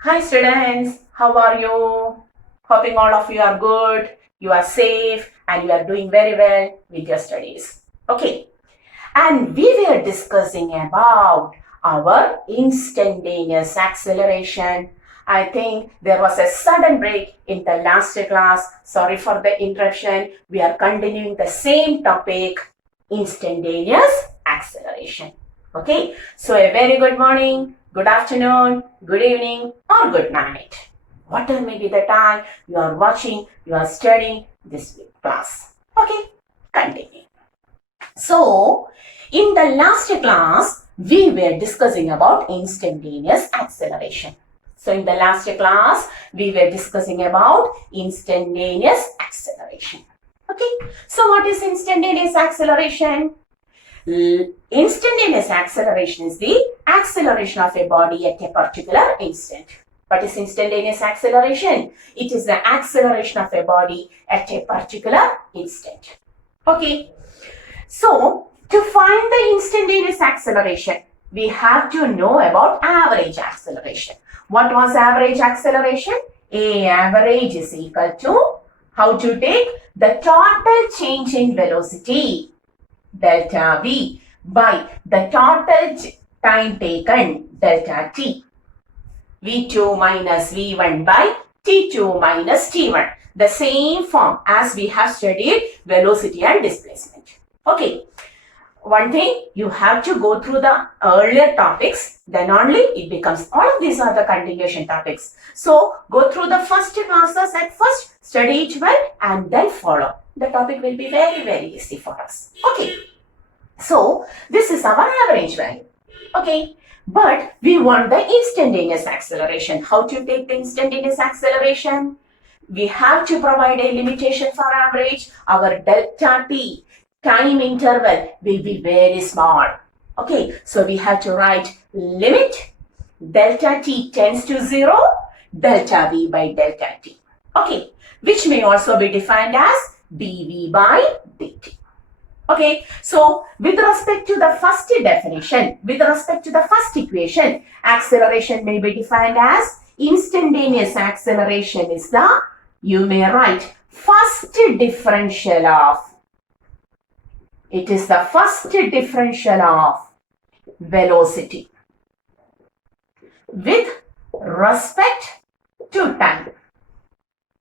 Hi students, how are you? Hoping all of you are good, you are safe and you are doing very well with your studies. Okay, and we were discussing about our instantaneous acceleration. I think there was a sudden break in the last class. Sorry for the interruption. We are continuing the same topic, instantaneous acceleration. Okay, so a very good morning, good afternoon, good evening, or good night. Whatever may be the time you are watching, you are studying this class. Okay, continue. So, in the last class, we were discussing about instantaneous acceleration. So, in the last class, we were discussing about instantaneous acceleration. Okay, so what is instantaneous acceleration? Instantaneous acceleration is the acceleration of a body at a particular instant. What is instantaneous acceleration? It is the acceleration of a body at a particular instant. Okay, so to find the instantaneous acceleration, we have to know about average acceleration. What was average acceleration? A average is equal to, how to take the total change in velocity, delta V, by the total time taken, delta T. V2 minus V1 by T2 minus T1. The same form as we have studied velocity and displacement. Okay. One thing, you have to go through the earlier topics, then only it becomes, all of these are the continuation topics. So, go through the first classes at first, study it well and then follow. The topic will be very, very easy for us. Okay. So, this is our average value. Okay. But we want the instantaneous acceleration. How to take the instantaneous acceleration? We have to provide a limitation for average. Our delta T, time interval, will be very small. Okay, so we have to write limit delta T tends to 0, delta V by delta T. Okay, which may also be defined as dV by dt. Okay, so with respect to the first definition, with respect to the first equation, acceleration may be defined as instantaneous acceleration is the, you may write, first differential of, it is the first differential of velocity with respect to time.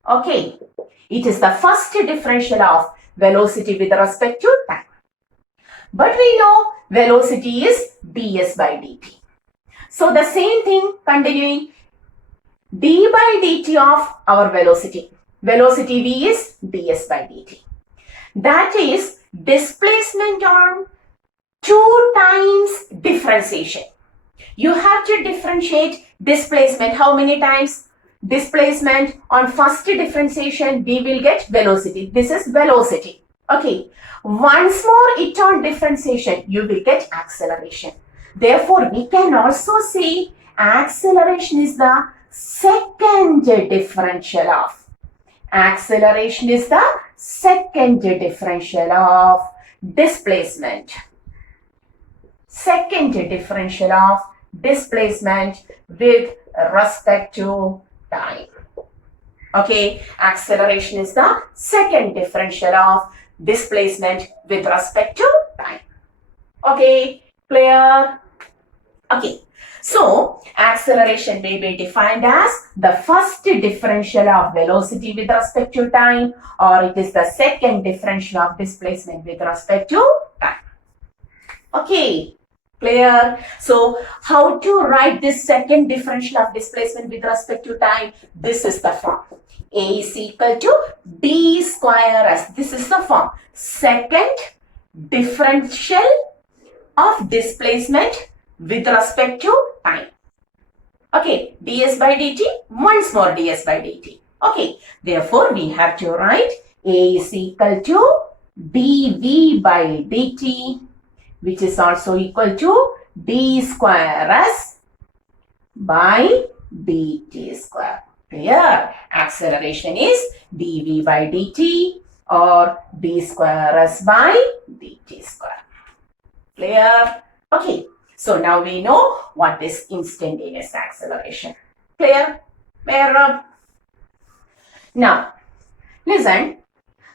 Okay, it is the first differential of velocity with respect to time. But we know velocity is ds by dt. So the same thing continuing, d by dt of our velocity. Velocity v is ds by dt. That is displacement on 2 times differentiation. You have to differentiate displacement. How many times? Displacement on first differentiation, we will get velocity. This is velocity. Okay. Once more it on differentiation, you will get acceleration. Therefore, we can also say acceleration is the second differential of. Acceleration is the second differential of displacement. Second differential of displacement with respect to time. Okay, acceleration is the second differential of displacement with respect to time. Okay, clear? Okay, so acceleration may be defined as the first differential of velocity with respect to time, or it is the second differential of displacement with respect to time. Okay, clear? So, how to write this second differential of displacement with respect to time? This is the form. A is equal to d square s. This is the form. Second differential of displacement with respect to time. Okay, ds by dt, once more ds by dt. Okay, therefore we have to write A is equal to dv by dt, which is also equal to d square s by dt square. Clear? Acceleration is dv by dt or d square s by dt square. Clear? Okay. So now we know what is instantaneous acceleration. Clear? Where? Now, listen.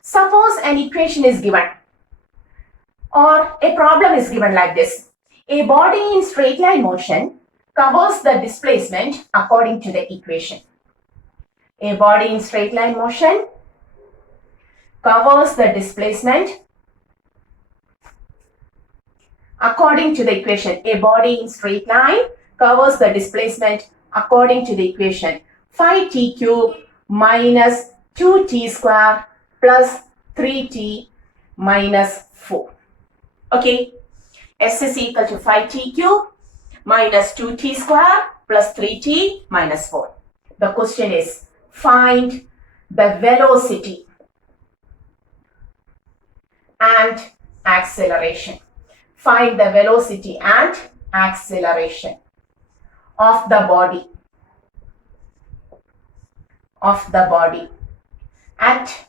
Suppose an equation is given or a problem is given like this. A body in straight line motion covers the displacement according to the equation. A body in straight line motion covers the displacement according to the equation. A body in straight line covers the displacement according to the equation 5t cube minus 2t square plus 3t minus 4. Okay, S is equal to 5t cube minus 2t square plus 3t minus 4. The question is, find the velocity and acceleration. Find the velocity and acceleration of the body at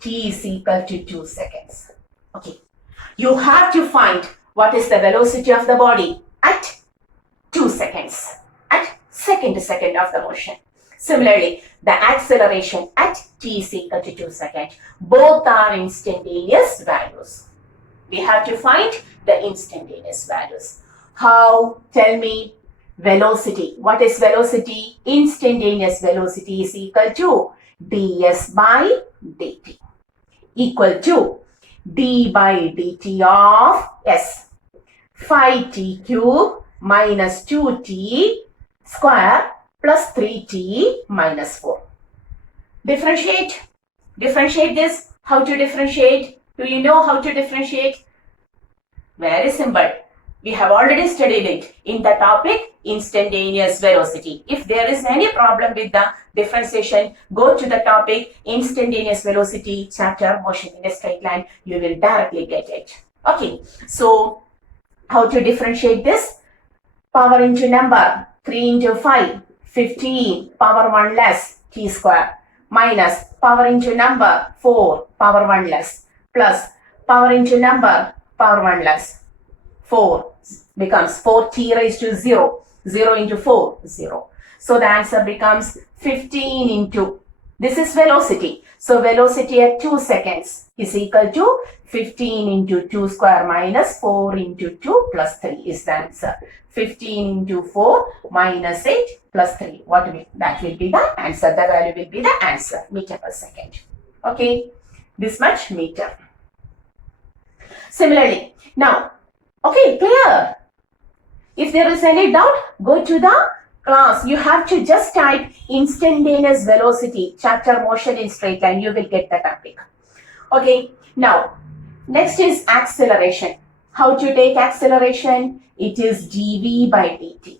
t is equal to 2 seconds. Okay, you have to find what is the velocity of the body at 2 seconds, at second to second of the motion. Similarly, the acceleration at t is equal to 2 seconds. Both are instantaneous values. We have to find the instantaneous values. How? Tell me. Velocity. What is velocity? Instantaneous velocity is equal to ds by dt equal to d by dt of s 5t cube minus 2t square plus 3t minus 4. Differentiate. Differentiate this. How to differentiate? Do you know how to differentiate? Very simple. We have already studied it in the topic instantaneous velocity. If there is any problem with the differentiation, go to the topic instantaneous velocity chapter motion in a straight line. You will directly get it. Okay, so how to differentiate this? Power into number 3 into 5, 15, power 1 less t square minus power into number 4, power 1 less plus power into number power 1 less 4 becomes 4t raised to 0. 0 into 4, 0. So the answer becomes 15 into, this is velocity. So velocity at 2 seconds is equal to 15 into 2 square minus 4 into 2 plus 3 is the answer. 15 into 4 minus 8 plus 3. That will be the answer. The value will be the answer. Meter per second. Okay. This much meter. Similarly, now, okay, clear. If there is any doubt, go to the class. You have to just type instantaneous velocity, chapter motion in straight line. You will get the topic. Okay, now, next is acceleration. How to take acceleration? It is dv by dt.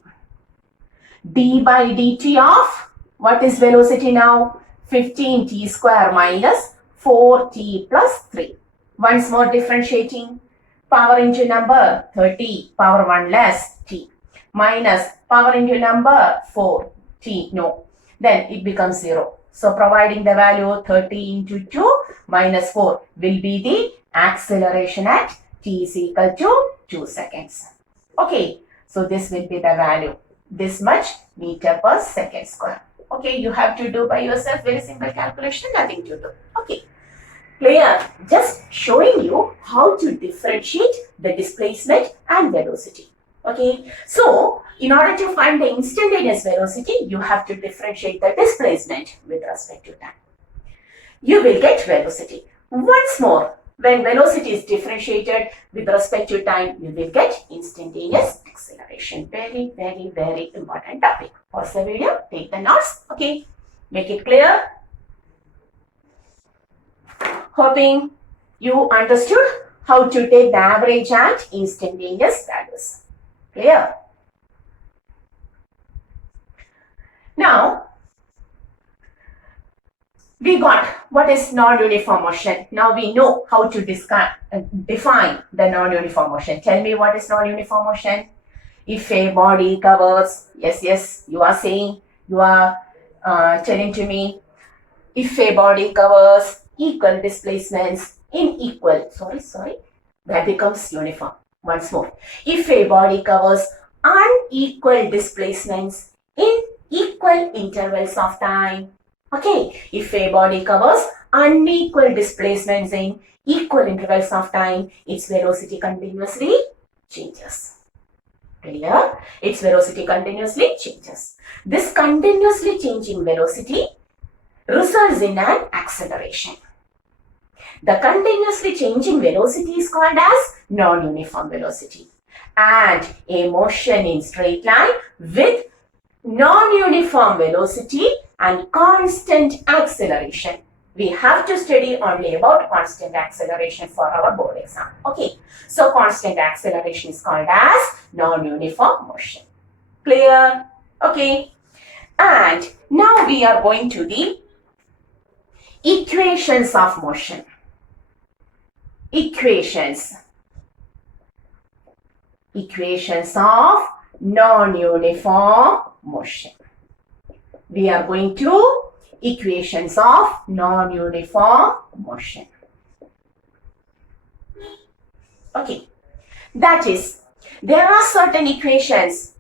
d by dt of, what is velocity now? 15t square minus 4t plus 3. Once more differentiating. Power into number 30, power 1 less t, minus power into number 4 t, no, then it becomes 0. So providing the value 30 into 2 minus 4 will be the acceleration at t is equal to 2 seconds. Okay, so this will be the value, this much meter per second square. Okay, you have to do by yourself, very simple calculation, nothing to do. Okay. Clear? Just showing you how to differentiate the displacement and velocity. Okay. So, in order to find the instantaneous velocity, you have to differentiate the displacement with respect to time. You will get velocity. Once more, when velocity is differentiated with respect to time, you will get instantaneous acceleration. Very, very, very important topic. Pause the video, take the notes. Okay. Make it clear. Hoping you understood how to take the average and instantaneous values. Clear? Now, we got what is non-uniform motion. Now we know how to define the non-uniform motion. Tell me what is non-uniform motion. If a body covers, yes, you are saying, you are telling to me, if a body covers equal displacements in equal, that becomes uniform. Once more, if a body covers unequal displacements in equal intervals of time. Okay, if a body covers unequal displacements in equal intervals of time, its velocity continuously changes. Clear? Its velocity continuously changes. This continuously changing velocity results in an acceleration. The continuously changing velocity is called as non-uniform velocity. And a motion in straight line with non-uniform velocity and constant acceleration. We have to study only about constant acceleration for our board exam. Okay. So constant acceleration is called as non-uniform motion. Clear? Okay. And now we are going to the equations of motion. Equations of non-uniform motion. We are going to equations of non-uniform motion. Okay, that is, there are certain equations.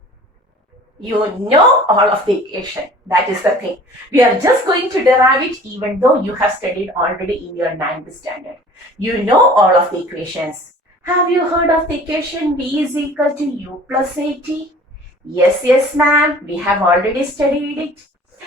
You know all of the equation. That is the thing. We are just going to derive it even though you have studied already in your 9th standard. You know all of the equations. Have you heard of the equation V is equal to U plus AT? Yes, ma'am. We have already studied it.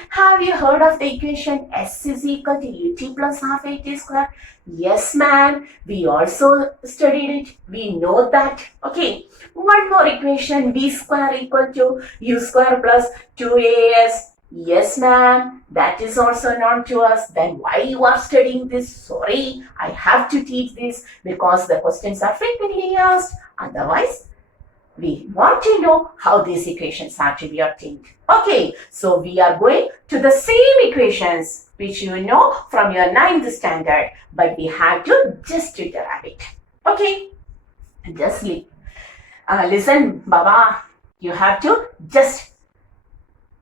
Have you heard of the equation S is equal to UT plus half AT square? Yes, ma'am. We also studied it. We know that. Okay. One more equation, V square equal to U square plus 2AS. Yes, ma'am. That is also known to us. Then why you are studying this? Sorry, I have to teach this because the questions are frequently asked. Otherwise, we want to know how these equations are to be obtained. Okay, so we are going to the same equations which you know from your 9th standard, but we have to just derive it. Okay, just listen, Baba, you have to just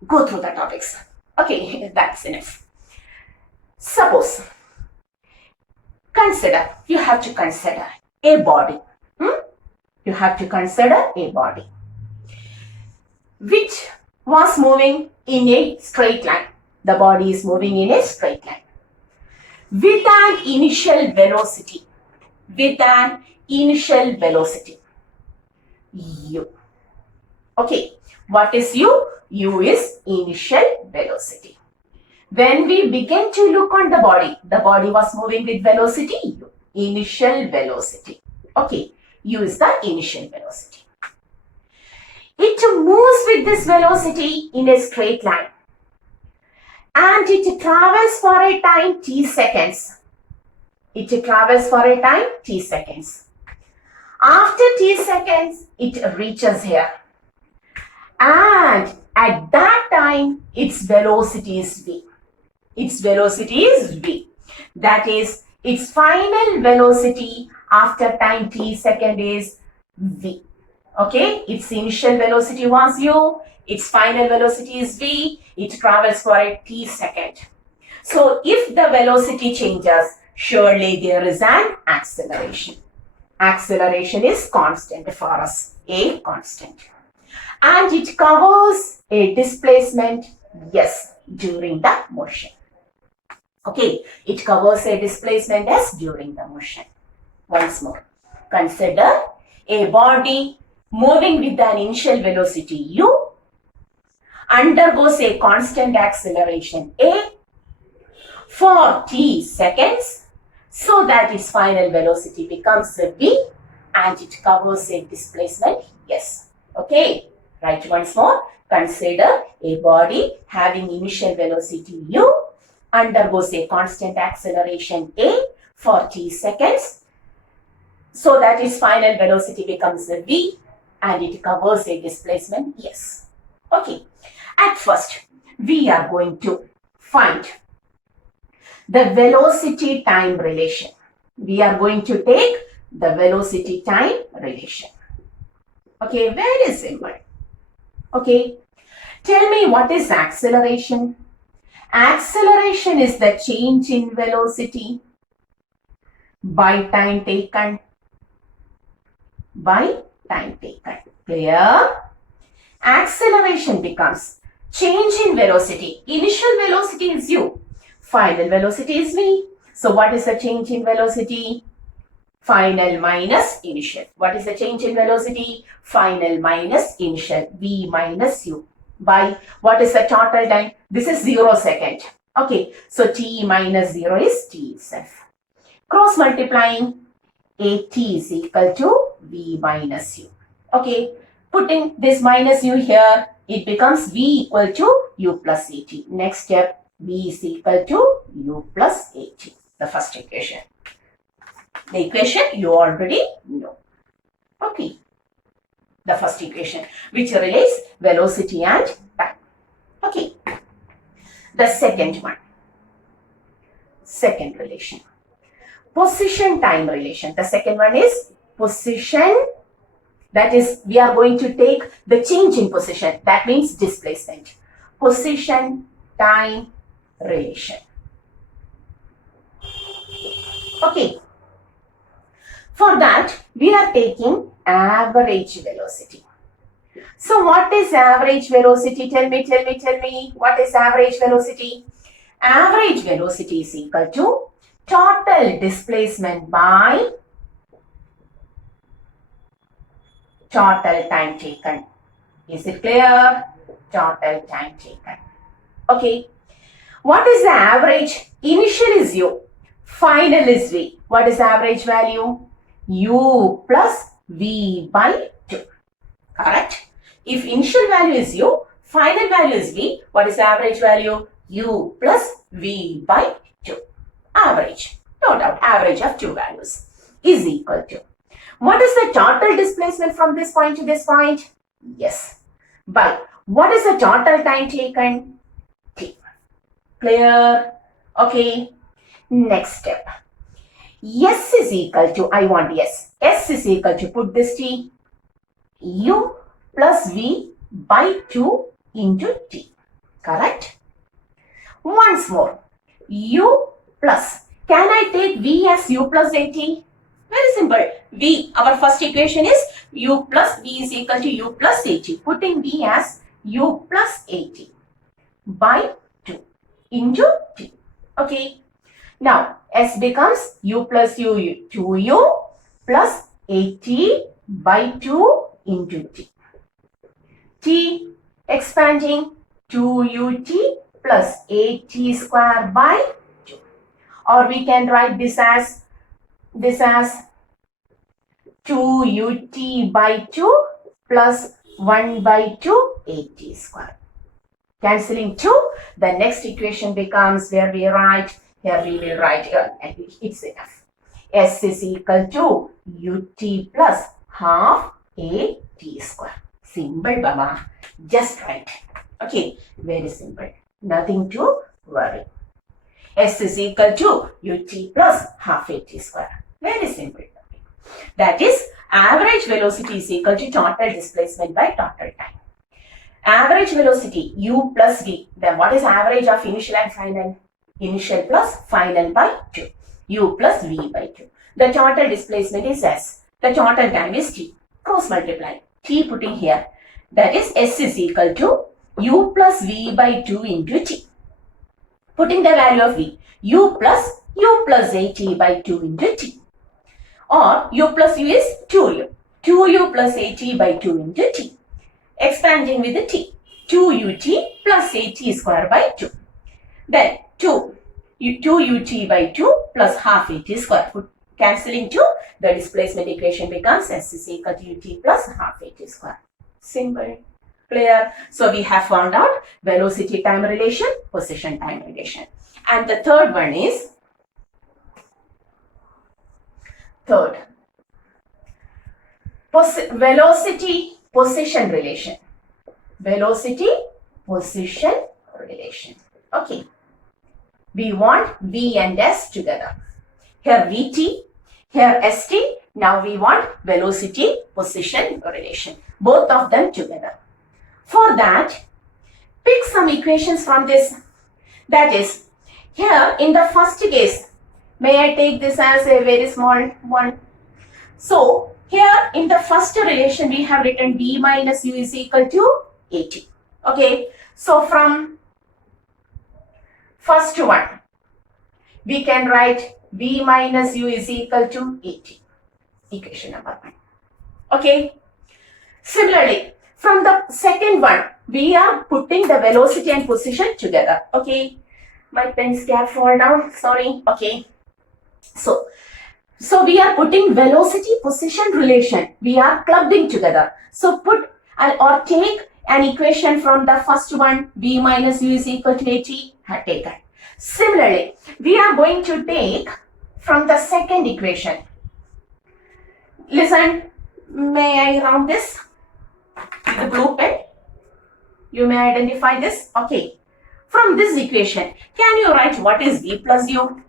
go through the topics. Okay, that's enough. Suppose, you have to consider a body. You have to consider a body which was moving in a straight line. The body is moving in a straight line with an initial velocity. U. Okay, what is U? U is initial velocity. When we begin to look on the body was moving with velocity U, initial velocity. Okay, U is the initial velocity. It moves with this velocity in a straight line and it travels for a time t seconds. After t seconds, it reaches here. And at that time, its velocity is V. That is, its final velocity after time t second is V. Okay, its initial velocity was U, its final velocity is V, it travels for a t second. So if the velocity changes, surely there is an acceleration. Acceleration is constant for us, a constant. And it covers a displacement, yes, during the motion. Okay, it covers a displacement S during the motion. Once more, consider a body moving with an initial velocity U undergoes a constant acceleration A for t seconds so that its final velocity becomes V and it covers a displacement S. Okay, write once more. Consider a body having initial velocity U undergoes a constant acceleration A for t seconds so that its final velocity becomes V and it covers a displacement S. Okay, at first we are going to find the velocity time relation. We are going to take the velocity time relation. Okay, very simple. Okay, tell me what is acceleration? Acceleration is the change in velocity by time taken. Clear? Acceleration becomes Change in velocity. Initial velocity is u. Final velocity is v. So what is the change in velocity? Final minus initial. What is the change in velocity? Final minus initial. V minus u. By what is the total time? This is 0 second. Okay. So t minus 0 is t itself. Cross multiplying, at is equal to v minus u. Okay. Putting this minus u here, it becomes v equal to u plus at. Next step, v is equal to u plus at. The first equation. The equation you already know. Okay. The first equation which relates velocity and time. Okay. The second one. Second relation. Position time relation. The second one is position. That is, we are going to take the change in position. That means displacement. Position time relation. Okay. For that, we are taking average velocity. So what is average velocity? Tell me. What is average velocity? Average velocity is equal to total displacement by total time taken. Is it clear? Total time taken. Okay. What is the average? Initial is u. Final is v. What is the average value? U plus v by 2. Correct? If initial value is u, final value is v, what is the average value? U plus v by 2. Average. No doubt, average of two values is equal to. What is the total displacement from this point to this point? Yes. By what is the total time taken? T. Clear? Okay. Next step. S is equal to, I want S. S is equal to, put this T, U plus V by 2 into T. Correct? Once more. U plus. Can I take V as U plus AT? Very simple. V, our first equation is U plus V is equal to U plus AT. Putting V as U plus AT by 2 into T. Okay. Now, S becomes U plus U, 2U plus AT by 2 into T. T expanding 2UT plus AT square by 2. Or we can write this as 2UT by 2 plus 1 by 2 AT square. Cancelling 2, the next equation becomes where we write, here we will write, it's enough. S is equal to UT plus half AT square. Simple, Baba. Just write. Okay, very simple. Nothing to worry. S is equal to UT plus half AT square. Very simple. That is, average velocity is equal to total displacement by total time. Average velocity, U plus V. Then what is average of initial and final? Initial plus final by 2. U plus V by 2. The total displacement is S. The total time is T. Cross multiply. T putting here. That is, S is equal to U plus V by 2 into T. Putting the value of V. U plus AT by 2 into T. Or U plus U is 2U. 2U plus AT by 2 into T. Expanding with the T. 2UT plus AT square by 2. Then 2UT by 2 plus half AT square. Cancelling 2, the displacement equation becomes S is equal to UT plus half AT square. Simple. Clear? So we have found out velocity time relation, position time relation. And the third one is velocity position relation. Velocity position relation. Okay. We want V and S together. Here VT, here ST. Now we want velocity position relation. Both of them together. For that, pick some equations from this. That is, here in the first case, may I take this as a very small one? So, here in the first relation, we have written V minus U is equal to AT. Okay. So from first one, we can write v minus u is equal to 80. Equation number 1. Okay. Similarly, from the second one, we are putting the velocity and position together. Okay. My pen's cap fall down. Sorry. Okay. So we are putting velocity position relation. We are clubbing together. So put or take an equation from the first one, v minus u is equal to 80, had taken. Similarly, we are going to take from the second equation. Listen, may I round this with the blue pen? You may identify this. Okay. From this equation, can you write what is v plus u?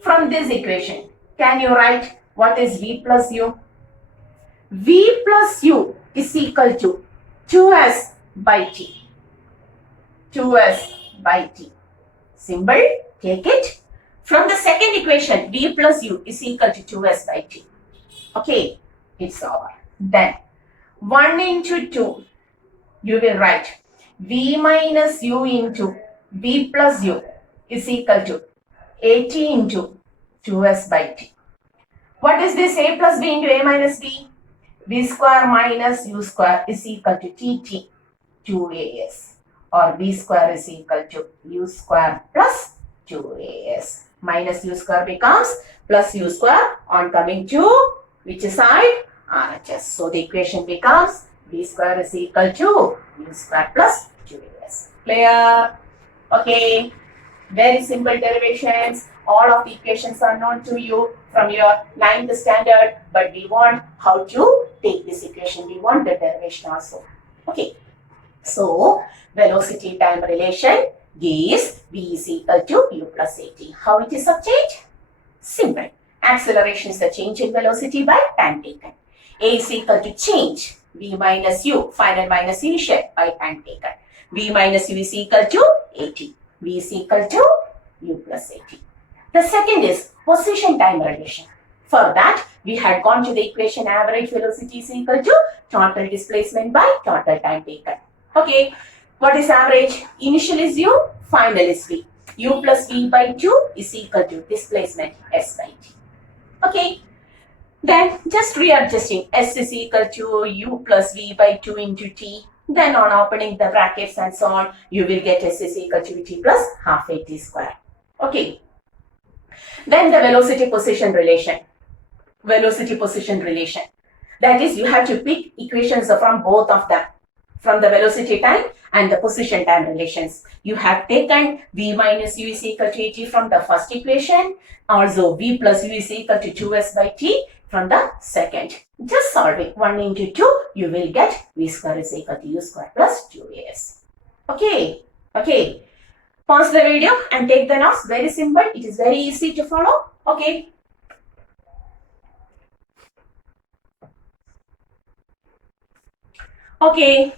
From this equation, can you write what is v plus u? V plus u is equal to 2s by t. 2s by t. Symbol, take it. From the second equation, v plus u is equal to 2s by t. Okay, it's over. Then 1 into 2, you will write v minus u into v plus u is equal to 80 into 2s by t. What is this? A plus b into a minus b? B square minus u square is equal to tt 2as, or b square is equal to u square plus 2as. Minus u square becomes plus u square on coming to which side? RHS. So the equation becomes b square is equal to u square plus 2as. Clear? Okay. Very simple derivations. All of the equations are known to you from your 9th standard, but we want how to take this equation. We want the derivation also. Okay. So, velocity time relation is v is equal to u plus 80. How it is obtained? Simple. Acceleration is the change in velocity by time taken. A is equal to change v minus u, final minus initial, by time taken. V minus u is equal to 80. V is equal to u plus 80. The second is position time relation. For that, we had gone to the equation average velocity is equal to total displacement by total time taken. Okay, what is average? Initial is u, final is v. U plus v by 2 is equal to displacement s by t. Okay, then just readjusting s is equal to u plus v by 2 into t. Then on opening the brackets and so on, you will get s is equal to t plus half a t square. Okay. Then the velocity position relation. Velocity position relation. That is, you have to pick equations from both of them. From the velocity time and the position time relations. You have taken v minus u is equal to 80 from the first equation. Also v plus u is equal to 2s by t from the second. Just solving 1 into 2, you will get v square is equal to u square plus 2as. Okay. Okay. Pause the video and take the notes. Very simple. It is very easy to follow. Okay. Okay.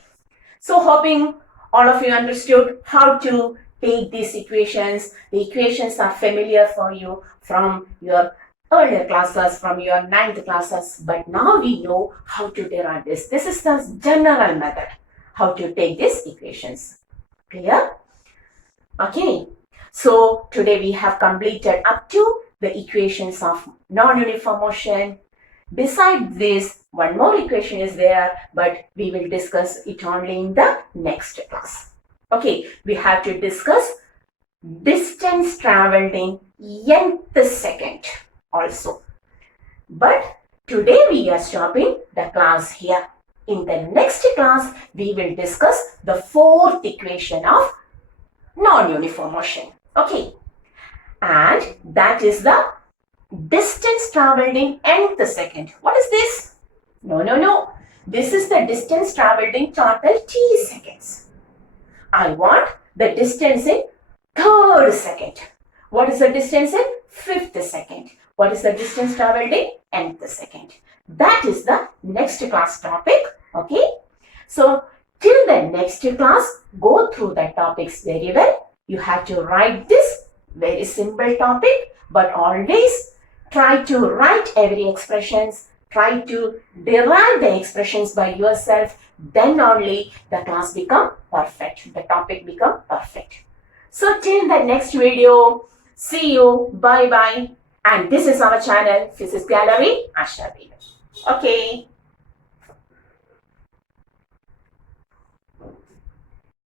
So hoping all of you understood how to take these equations. The equations are familiar for you from your earlier classes, from your 9th classes. But now we know how to derive this. This is the general method. How to take these equations. Clear? Okay, so today we have completed up to the equations of non-uniform motion. Besides this, one more equation is there, but we will discuss it only in the next class. Okay, we have to discuss distance traveled in nth second also. But today we are stopping the class here. In the next class, we will discuss the fourth equation of non-uniform motion. Okay, and that is the distance traveled in nth second. What is this? No. This is the distance traveled in total t seconds. I want the distance in third second. What is the distance in fifth second? What is the distance traveled in nth second? That is the next class topic. Okay, so till the next class, go through the topics very well. You have to write this very simple topic, but always try to write every expressions try to derive the expressions by yourself. Then only the class become perfect. The topic become perfect. So till the next video, see you. Bye bye. And this is our channel, Physics Gallery, Ashna. Okay.